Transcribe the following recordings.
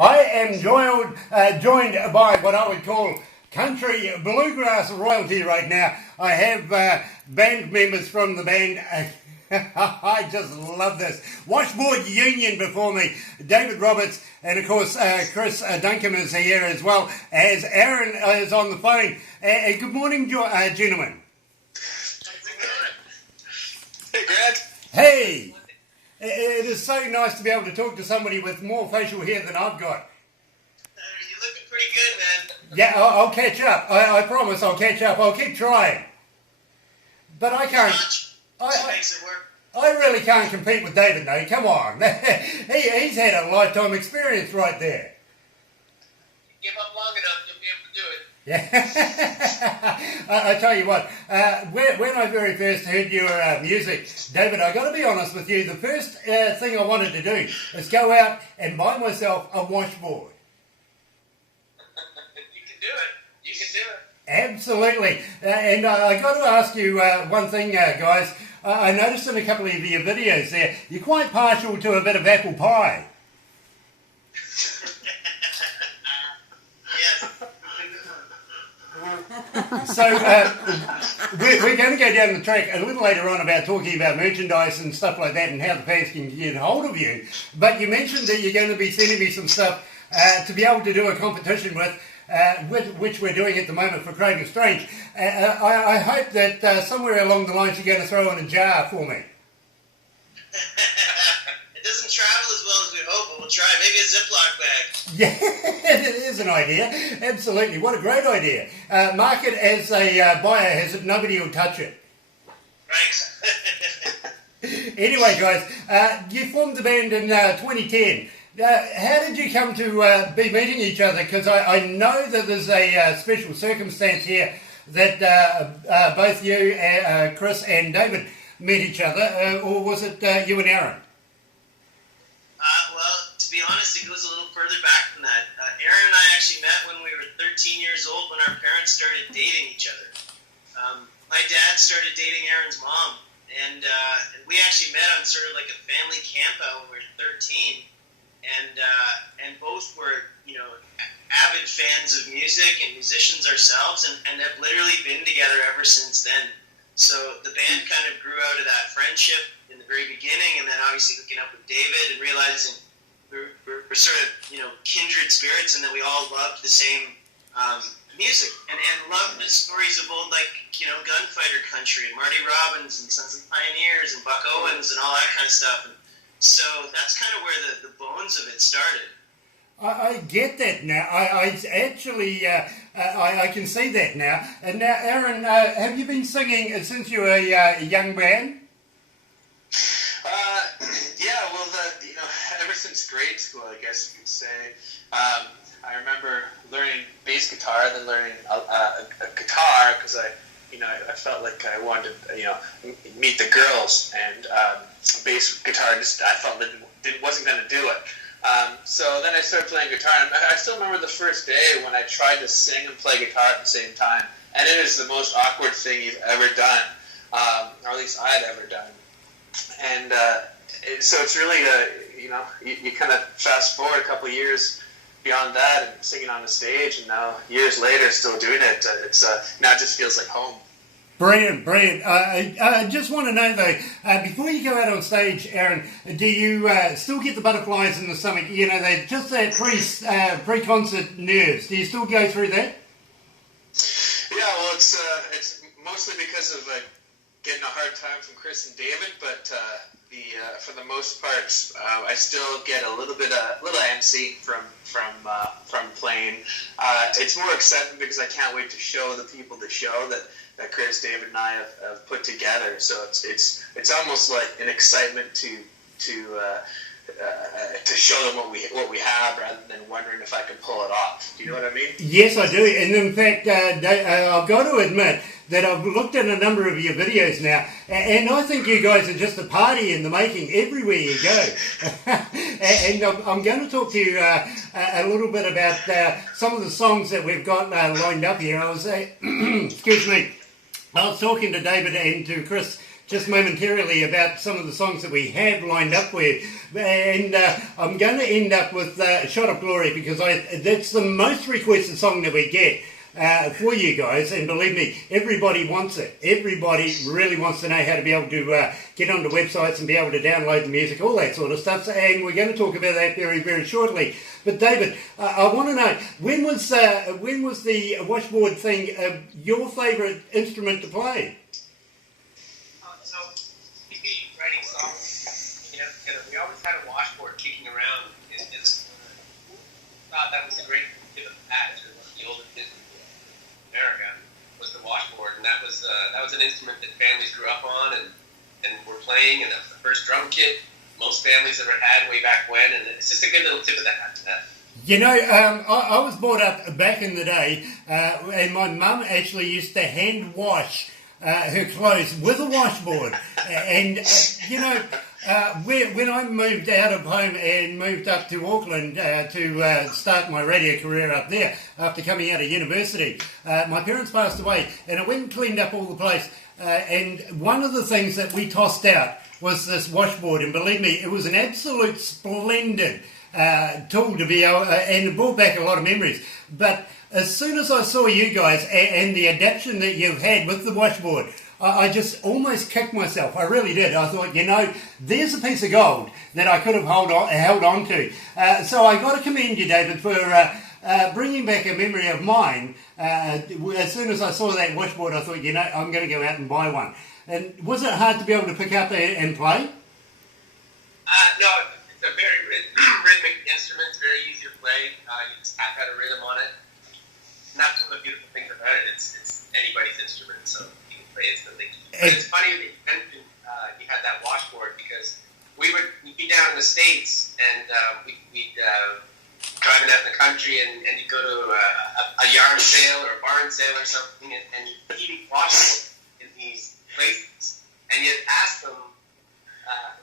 I am joined by what I would call country bluegrass royalty right now. I have band members from the band. I just love this. Washboard Union before me. David Roberts and of course Chris Duncan is here as well as Aaron is on the phone. Good morning, gentlemen. Hey, Grant. Hey. It is so nice to be able to talk to somebody with more facial hair than I've got. You're looking pretty good, man. Yeah, I'll catch up. I promise I'll catch up. I'll keep trying. But I can't. Makes it work. I really can't compete with David, no. Come on. He's had a lifetime experience right there. Give up long enough, you'll be able to do it. Yeah. I tell you what, when I very first heard your music, David, I got to be honest with you, the first thing I wanted to do is go out and buy myself a washboard. You can do it. You can do it. Absolutely. And I got to ask you one thing, guys. I noticed in a couple of your videos there, you're quite partial to a bit of apple pie. Yes. So we're going to go down the track a little later on about talking about merchandise and stuff like that and how the fans can get hold of you. But you mentioned that you're going to be sending me some stuff to be able to do a competition with, which we're doing at the moment for Craving Strange. I hope that somewhere along the lines you're going to throw in a jar for me. It doesn't travel as well as we hope, but we'll try. Maybe a Ziploc bag. Yeah, it is an idea. Absolutely. What a great idea. Mark it as a biohazard. Nobody will touch it. Thanks. Anyway, guys, you formed the band in 2010. How did you come to be meeting each other? Because I know that there's a special circumstance here that both you, Chris and David, met each other, or was it you and Aaron? Well, to be honest, it goes a little further back than that. Aaron and I actually met when we were 13 years old when our parents started dating each other. My dad started dating Aaron's mom, and we actually met on sort of like a family campout when we were 13. And both were, avid fans of music and musicians ourselves, and have literally been together ever since then. So the band kind of grew out of that friendship in the very beginning, and then obviously hooking up with David and realizing we're sort of, kindred spirits, and that we all loved the same music and loved the stories of old, gunfighter country and Marty Robbins and Sons of Pioneers and Buck Owens and all that kind of stuff. And so that's kind of where the bones of it started. I get that now. I actually, I can see that now. And now, Aaron, have you been singing since you were a young man? Yeah, well, ever since grade school, I guess you could say. I remember learning bass guitar, then learning a guitar because I felt like I wanted to, meet the girls, and bass guitar just I felt wasn't going to do it. So then I started playing guitar, and I still remember the first day when I tried to sing and play guitar at the same time, and it is the most awkward thing you've ever done, or at least I had ever done. And so it's really, you kind of fast forward a couple of years beyond that and singing on the stage, and now years later still doing it. It's now it just feels like home. Brilliant. I just want to know though, before you go out on stage, Aaron, do you still get the butterflies in the stomach? They're just that pre-concert nerves. Do you still go through that? Yeah, well, it's mostly because of getting a hard time from Chris and David, but for the most part, I still get a little antsy from playing. It's more exciting because I can't wait to show the people the show that Chris, David, and I have put together. So it's almost like an excitement to show them what we have, rather than wondering if I can pull it off. Do you know what I mean? Yes, I do. And in fact, I've got to admit that I've looked at a number of your videos now, and I think you guys are just a party in the making everywhere you go. And I'm going to talk to you a little bit about some of the songs that we've got lined up here. I was, excuse me, I was talking to David and to Chris just momentarily about some of the songs that we have lined up with, and I'm going to end up with Shot of Glory, because that's the most requested song that we get for you guys, and believe me, everybody wants it. Everybody really wants to know how to be able to get onto websites and be able to download the music, all that sort of stuff, and we're going to talk about that very, very shortly. But David, I want to know, when was the washboard thing your favourite instrument to play? So, writing songs, we always had a washboard kicking around, and thought that was a great bit of patch. One of the older kids in America was the washboard, and that was an instrument that families grew up on and were playing, and that was the first drum kit most families ever had way back when, and it's just a good little tip of the hat to that. You know, I was brought up back in the day, and my mum actually used to hand wash her clothes with a washboard. And, when I moved out of home and moved up to Auckland to start my radio career up there after coming out of university, my parents passed away, and I went and cleaned up all the place. And one of the things that we tossed out was this washboard, and believe me, it was an absolute splendid tool to be able, and it brought back a lot of memories. But as soon as I saw you guys and the adaptation that you've had with the washboard, I just almost kicked myself. I really did. I thought, there's a piece of gold that I could have held on to. So I got to commend you, David, for bringing back a memory of mine. As soon as I saw that washboard, I thought, I'm going to go out and buy one. And was it hard to be able to pick up and play? No, it's a very rhythmic instrument, very easy to play. You just tap out a rhythm on it. And that's one of the beautiful things about it. It's anybody's instrument, so you can play instantly. But it's funny that you mentioned you had that washboard, because we'd be down in the States, and we'd driving out in the country, and you'd go to a yard sale or a barn sale or something, and you'd see washboards in these places, and you'd ask them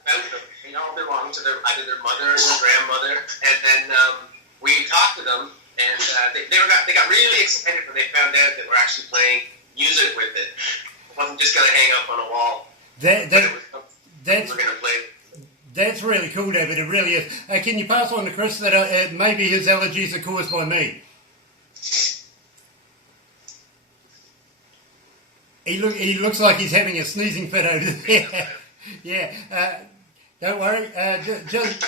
about them. All belong to either their mother or their grandmother, and then we talked to them, and they got really excited when they found out that we're actually playing music with it. It wasn't just going to hang up on a wall. That's we're going to play it. That's really cool, David. It really is. Can you pass on to Chris that maybe his allergies are caused by me? He looks like he's having a sneezing fit over there. Yeah. Don't worry. Just